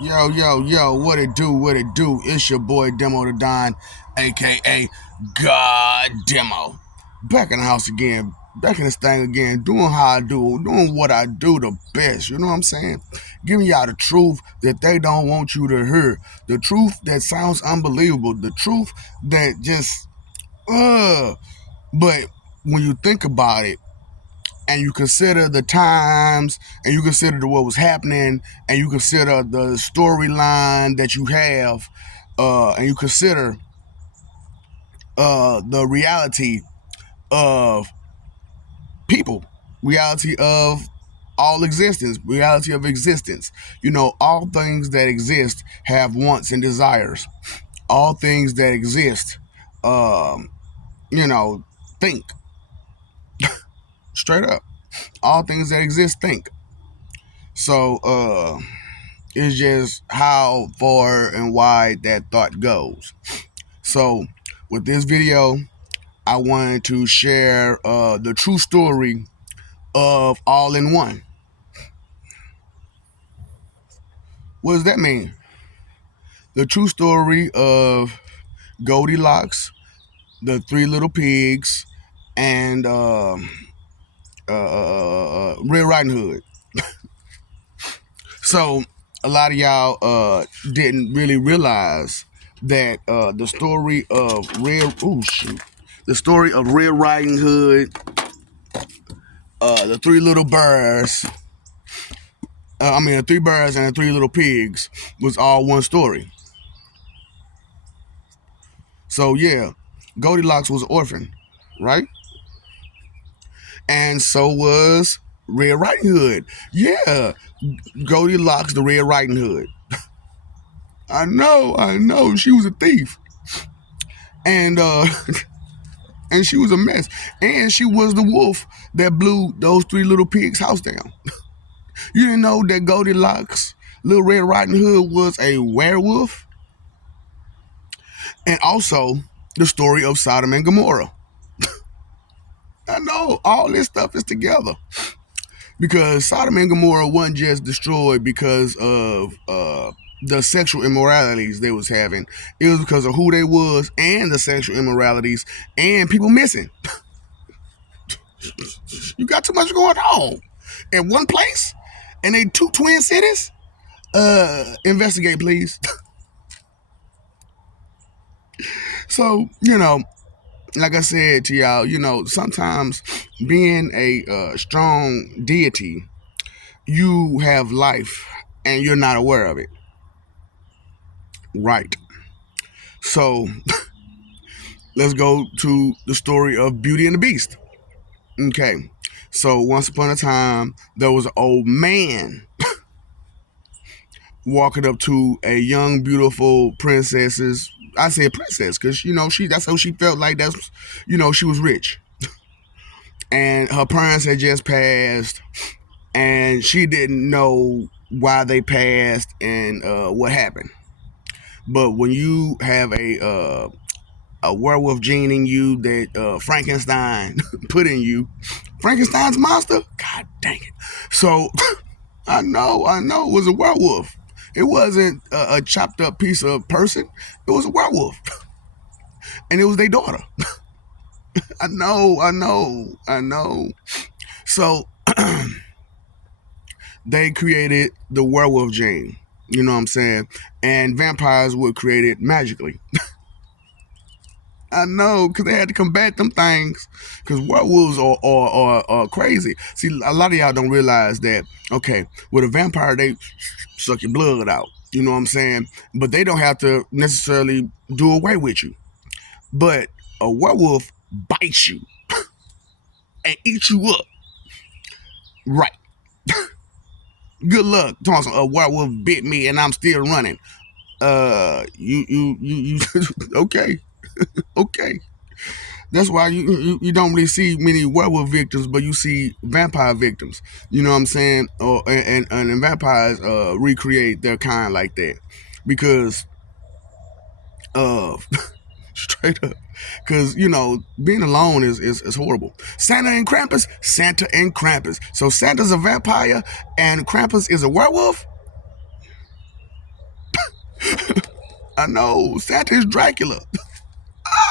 Yo, yo, yo, what it do, what it do? It's your boy Demo the Don, aka God Demo. Back in the house again, back in this thing again, doing how I do, doing what I do the best, you know what I'm saying? Giving y'all the truth that they don't want you to hear. The truth that sounds unbelievable. The truth that just, but when you think about it, and you consider the times and you consider what was happening and you consider the storyline that you have and you consider the reality of people, reality of all existence, reality of existence. You know, all things that exist have wants and desires. All things that exist, um, you know, think straight up. All things that exist think. So, it's just how far and wide that thought goes. So, with this video, I wanted to share the true story of all in one. What does that mean? The true story of Goldilocks, the three little pigs, and Red Riding Hood. So, a lot of y'all didn't really realize that the story of the story of Red Riding Hood, the three little birds, the three birds and the three little pigs was all one story. So yeah, Goldilocks was an orphan, right? And so was Red Riding Hood. Yeah, Goldilocks, the Red Riding Hood. I know, she was a thief, and and she was a mess, and she was the wolf that blew those three little pigs' house down. You didn't know that Goldilocks, Little Red Riding Hood, was a werewolf? And also the story of Sodom and Gomorrah. I know all this stuff is together because Sodom and Gomorrah wasn't just destroyed because of the sexual immoralities they was having. It was because of who they was and the sexual immoralities and people missing. You got too much going on in one place, and they two twin cities. Investigate, please. So like I said to y'all, sometimes being a strong deity, you have life and you're not aware of it. Right. So let's go to the story of Beauty and the Beast. Okay. So once upon a time, there was an old man walking up to a young, beautiful princess's. I say a princess because that's how she felt like. She was rich, and her parents had just passed, and she didn't know why they passed and what happened. But when you have a werewolf gene in you that Frankenstein put in you, Frankenstein's monster, God dang it! So I know, it was a werewolf. It wasn't a chopped up piece of person. It was a werewolf, and it was their daughter. I know. So they created the werewolf gene. You know what I'm saying? And vampires were created magically. I know, because they had to combat them things. Because werewolves are crazy. See, a lot of y'all don't realize that, okay, with a vampire, they suck your blood out. You know what I'm saying? But they don't have to necessarily do away with you. But a werewolf bites you and eats you up. Right. Good luck. Thompson, a werewolf bit me and I'm still running. You okay. Okay. That's why you don't really see many werewolf victims, but you see vampire victims. You know what I'm saying? And vampires recreate their kind like that because of straight up. Because being alone is horrible. Santa and Krampus. So Santa's a vampire and Krampus is a werewolf. I know. Santa's Dracula.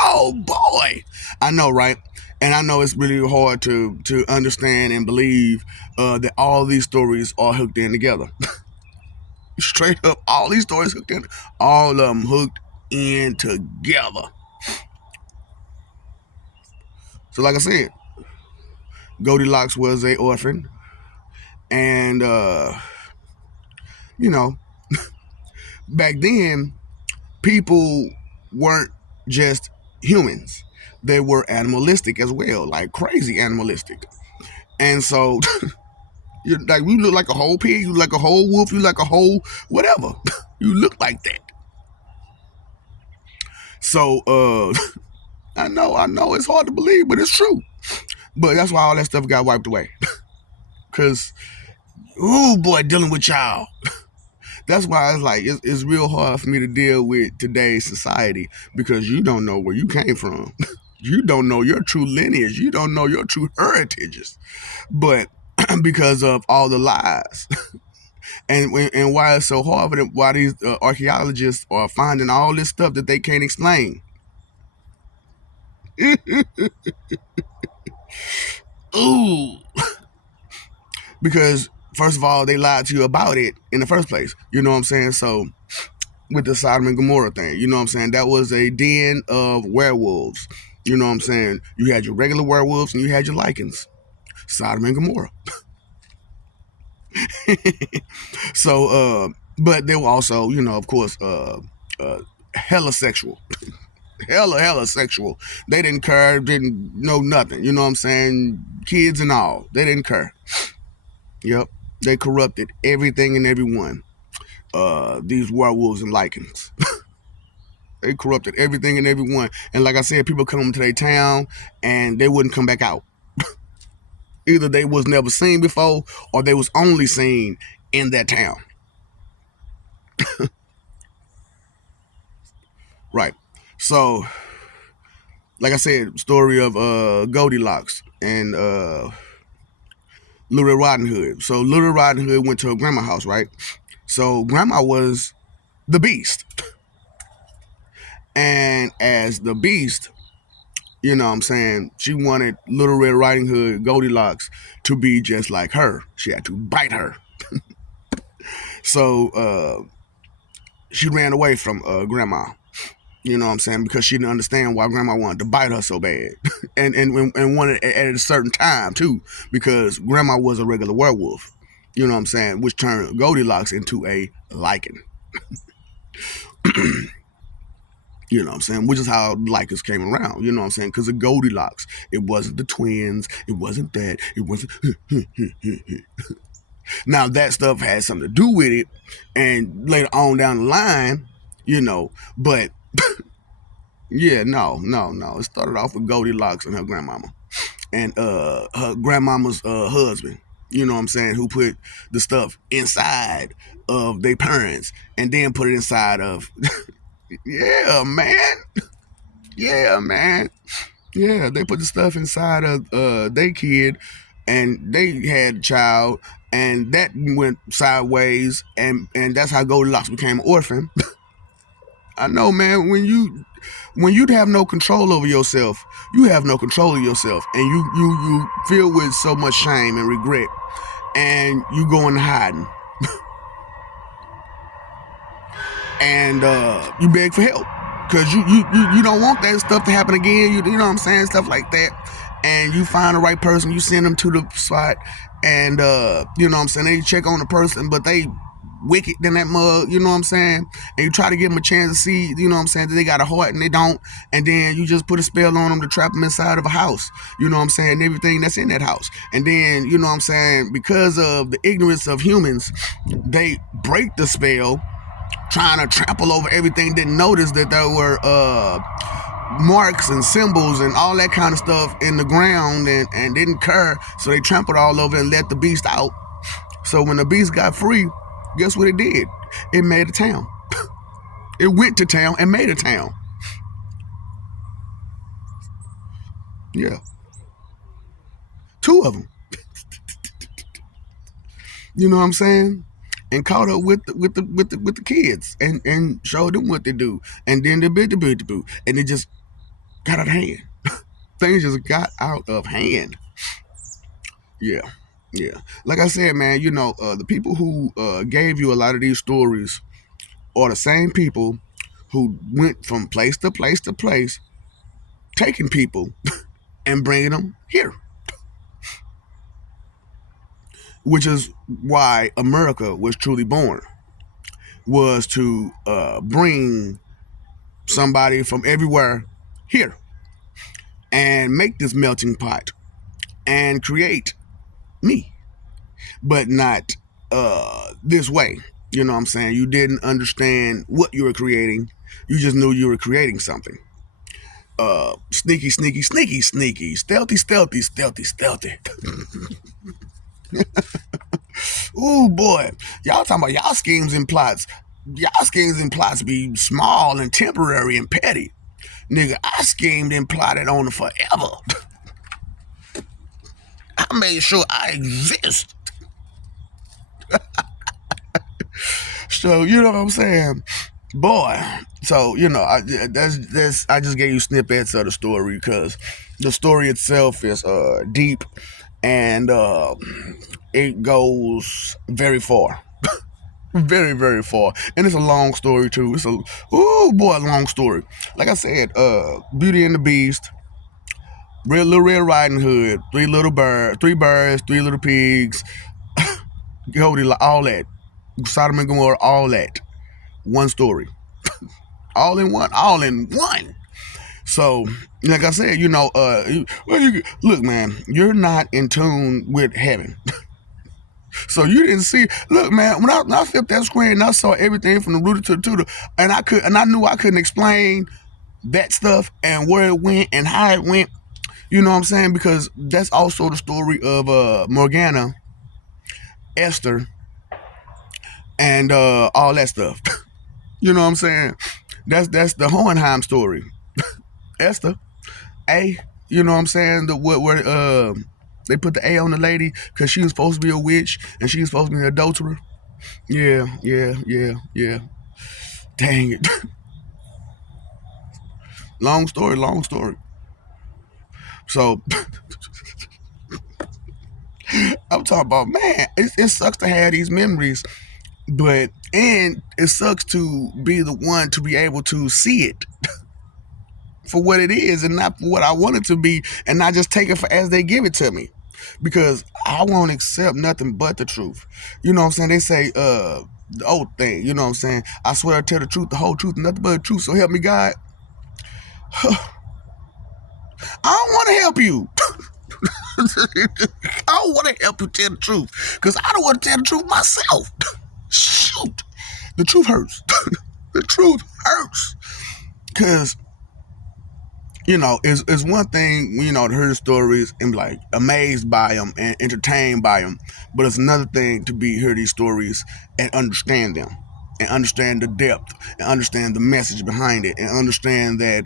Oh boy. I know, right? And I know it's really hard to understand and believe that all these stories are hooked in together. Straight up, all these stories hooked in, all of them hooked in together. So, like I said, Goldilocks was a orphan, and you know, back then, people weren't just humans; they were animalistic as well, like crazy animalistic. And so, you like you look like a whole pig, you look like a whole wolf, you look like a whole whatever. You look like that. So, I know, it's hard to believe, but it's true. But that's why all that stuff got wiped away. Cause, oh boy, dealing with y'all. That's why it's like it's real hard for me to deal with today's society because you don't know where you came from. You don't know your true lineage. You don't know your true heritages. But because of all the lies, and why it's so hard for them, why these archaeologists are finding all this stuff that they can't explain. Ooh, because first of all, they lied to you about it in the first place. You know what I'm saying? So with the Sodom and Gomorrah thing, you know what I'm saying? That was a den of werewolves. You know what I'm saying? You had your regular werewolves and you had your lichens. Sodom and Gomorrah. So, but they were also, you know, of course, hella sexual. Hella sexual. They didn't care, didn't know nothing. You know what I'm saying? Kids and all. They didn't care. Yep. They corrupted everything and everyone. These werewolves and lichens. They corrupted everything and everyone. And like I said, people come to their town and they wouldn't come back out. Either they was never seen before or they was only seen in that town. Right. So, like I said, story of Goldilocks and Little Riding Hood. So Little Riding Hood went to her grandma's house, right? So grandma was the beast. And as the beast, you know what I'm saying, she wanted Little Red Riding Hood, Goldilocks, to be just like her. She had to bite her. So she ran away from grandma. You know what I'm saying? Because she didn't understand why grandma wanted to bite her so bad. and wanted it at a certain time too. Because grandma was a regular werewolf. You know what I'm saying? Which turned Goldilocks into a lichen. You know what I'm saying? Which is how Lycos came around. You know what I'm saying? Because of Goldilocks. It wasn't the twins. It wasn't that. It wasn't. Now, that stuff had something to do with it. And later on down the line, you know, but yeah, no. It started off with Goldilocks and her grandmama. And her grandmama's husband. You know what I'm saying? Who put the stuff inside of their parents and then put it inside of. Yeah, man. Yeah, man. Yeah, they put the stuff inside of their kid, and they had a child, and that went sideways, and that's how Goldilocks became an orphan. I know, man. When you have no control over yourself, you have no control of yourself, and you feel with so much shame and regret, and you go in hiding, and you beg for help. Cause you don't want that stuff to happen again. You know what I'm saying? Stuff like that. And you find the right person, you send them to the spot, and you know what I'm saying? They check on the person, but they wicked in that mug, you know what I'm saying? And you try to give them a chance to see, you know what I'm saying, that they got a heart and they don't, and then you just put a spell on them to trap them inside of a house, you know what I'm saying, and everything that's in that house. And then, you know what I'm saying, because of the ignorance of humans, they break the spell, trying to trample over everything, didn't notice that there were marks and symbols and all that kind of stuff in the ground, and didn't care, so they trampled all over and let the beast out. So when the beast got free, guess what it did? It made a town. It went to town and made a town. Yeah. Two of them. You know what I'm saying? and caught up with the kids and showed them what to do. And then the bit, and it just got out of hand. Things just got out of hand. Yeah, yeah. Like I said, man, the people who gave you a lot of these stories are the same people who went from place to place to place, taking people and bringing them here, which is why America was truly born, was to bring somebody from everywhere here and make this melting pot and create me, but not this way. You know what I'm saying? You didn't understand what you were creating. You just knew you were creating something. Sneaky, sneaky, sneaky, sneaky, stealthy, stealthy, stealthy, stealthy. Ooh, boy. Y'all talking about y'all schemes and plots. Y'all schemes and plots be small and temporary and petty. Nigga, I schemed and plotted on it forever. I made sure I exist. So, you know what I'm saying? Boy. So, I just gave you snippets of the story because the story itself is deep and it goes very far. Very, very far. And it's a long story too. It's a long story. Like I said, Beauty and the Beast, Little Red Riding Hood, three birds, three little pigs, Goldie, all that. Sodom and Gomorrah, all that. One story. All in one. All in one. So, like I said, look, man, you're not in tune with heaven. So you didn't see. Look, man, when I flipped that screen and I saw everything from the rooter to the tutor, and I knew I couldn't explain that stuff and where it went and how it went. You know what I'm saying? Because that's also the story of Morgana, Esther, and all that stuff. You know what I'm saying? That's the Hohenheim story. Esther, A. You know what I'm saying? Where they put the A on the lady because she was supposed to be a witch and she was supposed to be an adulterer. Yeah, yeah, yeah, yeah. Dang it. Long story, long story. So I'm talking about, man, it sucks to have these memories, and it sucks to be the one to be able to see it for what it is and not for what I want it to be, and not just take it for as they give it to me. Because I won't accept nothing but the truth. You know what I'm saying? They say the old thing, you know what I'm saying? I swear I tell the truth, the whole truth, and nothing but the truth, so help me God. I don't want to help you. I don't want to help you tell the truth because I don't want to tell the truth myself. Shoot. The truth hurts. The truth hurts. Because, it's one thing, to hear the stories and be like amazed by them and entertained by them. But it's another thing to hear these stories and understand them and understand the depth and understand the message behind it and understand that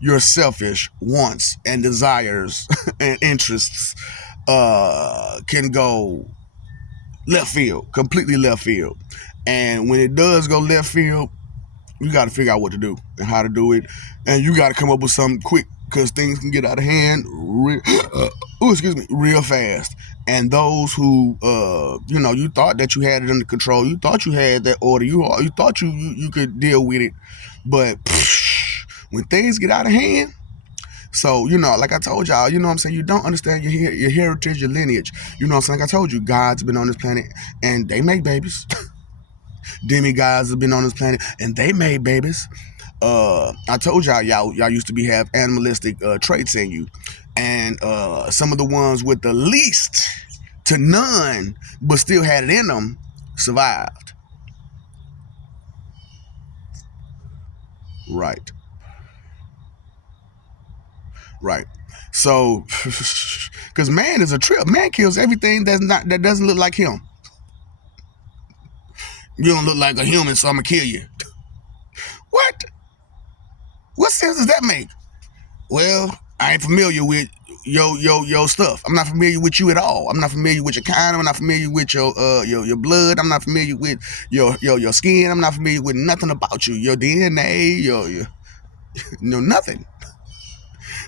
your selfish wants and desires and interests can go left field, completely left field. And when it does go left field, you got to figure out what to do and how to do it. And you got to come up with something quick because things can get out of hand real fast. And those who, you thought that you had it under control. You thought you had that order. You thought you could deal with it. But when things get out of hand, so, like I told y'all, you know what I'm saying? You don't understand your heritage, your lineage. You know what I'm saying? Like I told you, God's been on this planet and they make babies. Demigods have been on this planet and they made babies. I told y'all used to have animalistic traits in you. And some of the ones with the least to none, but still had it in them, survived. Right. Right. So, because man is a trip. Man kills everything that doesn't look like him. You don't look like a human, so I'm gonna kill you. What? What sense does that make? Well, I ain't familiar with your stuff. I'm not familiar with you at all. I'm not familiar with your kind. I'm not familiar with your blood. I'm not familiar with your skin. I'm not familiar with nothing about you. Your DNA, your nothing.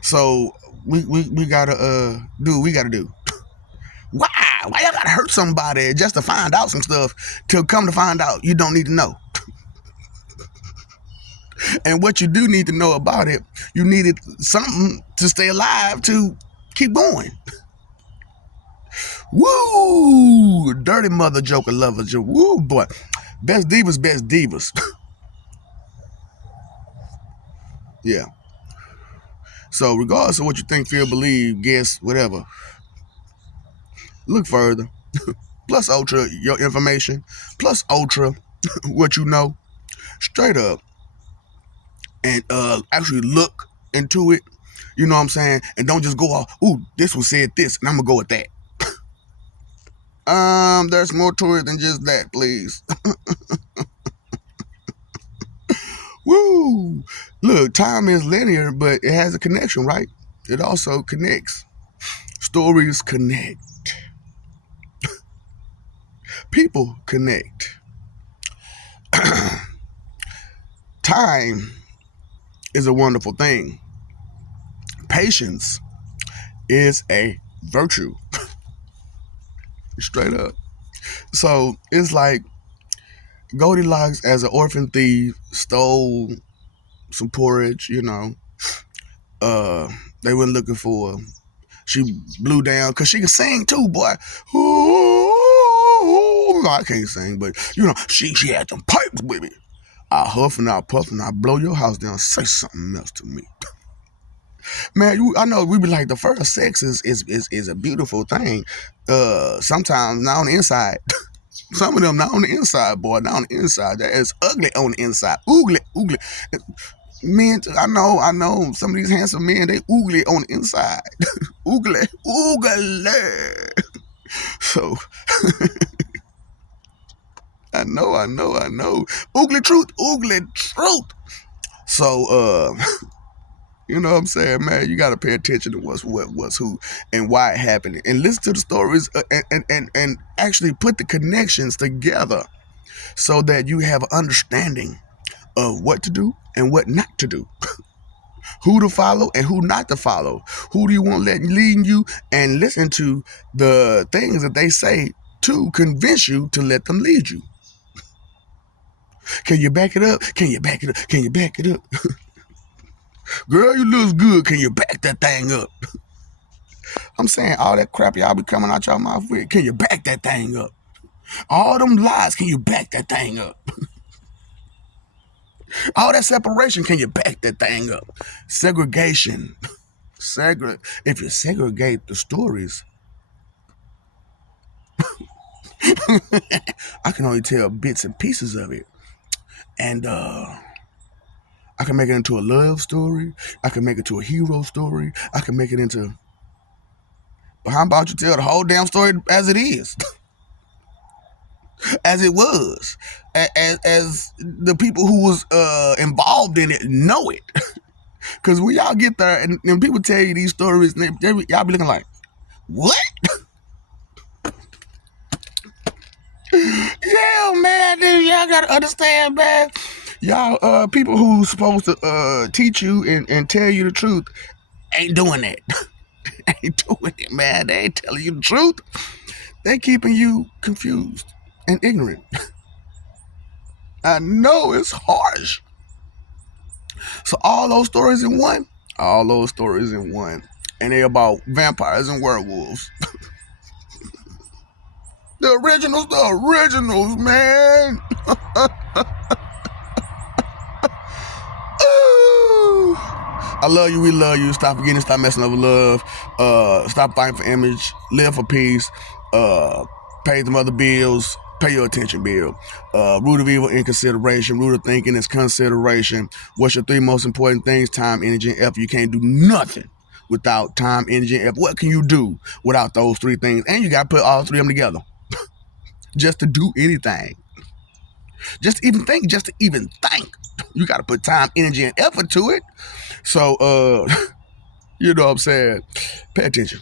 So we gotta do what we gotta do. Why? Why y'all gotta hurt somebody just to find out some stuff? To come to find out you don't need to know. And what you do need to know about it, you needed something to stay alive to keep going. Woo! Dirty mother joker lover joke. Woo, boy. Best divas, best divas. Yeah. So regardless of what you think, feel, believe, guess, whatever, look further. Plus ultra your information. Plus ultra what you know. Straight up. And actually look into it. You know what I'm saying? And don't just go off, ooh, this one said this, and I'm gonna go with that. There's more to it than just that, please. Woo! Look, time is linear, but it has a connection, right? It also connects. Stories connect. People connect. Time is a wonderful thing. Patience is a virtue. Straight up. So it's like Goldilocks, as an orphan thief, stole some porridge, they were looking for her. She blew down, because she can sing too, boy. Ooh, I can't sing, but she had them pipes, baby. I huff and I puff and I blow your house down. Say something else to me. Man, I know we be like, the first sex is a beautiful thing. Sometimes not on the inside. Some of them not on the inside, boy. Not on the inside. That is ugly on the inside. Oogly. Men, I know. Some of these handsome men, they oogly on the inside. oogly. So, I know. Oogly truth. So, you know what I'm saying, man? You got to pay attention to what's what, what's who, and why it happened. And listen to the stories and actually put the connections together so that you have an understanding of what to do and what not to do. Who to follow and who not to follow. Who do you want to let lead you, and listen to the things that they say to convince you to let them lead you. Can you back it up? Can you back it up? Girl, you look good. Can you back that thing up? I'm saying all that crap y'all be coming out y'all mouth with. Can you back that thing up? All them lies, can you back that thing up? All that separation, can you back that thing up? Segregation. If you segregate the stories, I can only tell bits and pieces of it. And I can make it into a love story. I can make it to a hero story. I can make it into... But how about you tell the whole damn story as it is? As it was. As the people who was involved in it know it. Because when y'all get there and people tell you these stories, y'all be looking like, what? Yeah, man, y'all got to understand, man. Y'all, people who's supposed to teach you and tell you the truth ain't doing that. Ain't doing it, man. They ain't telling you the truth. They keeping you confused and ignorant. I know it's harsh. So all those stories in one. And they about vampires and werewolves. The originals, man. Ooh. I love you, we love you. Stop forgetting, stop messing over love. Stop fighting for image. Live for peace. Pay the other bills. Pay your attention bill. Root of evil in consideration. Root of thinking is consideration. What's your three most important things? Time, energy, and effort. You can't do nothing without time, energy, and effort. What can you do without those three things? And you got to put all three of them together. Just to do anything. Just to even think. You got to put time, energy, and effort to it. So, You know what I'm saying? Pay attention.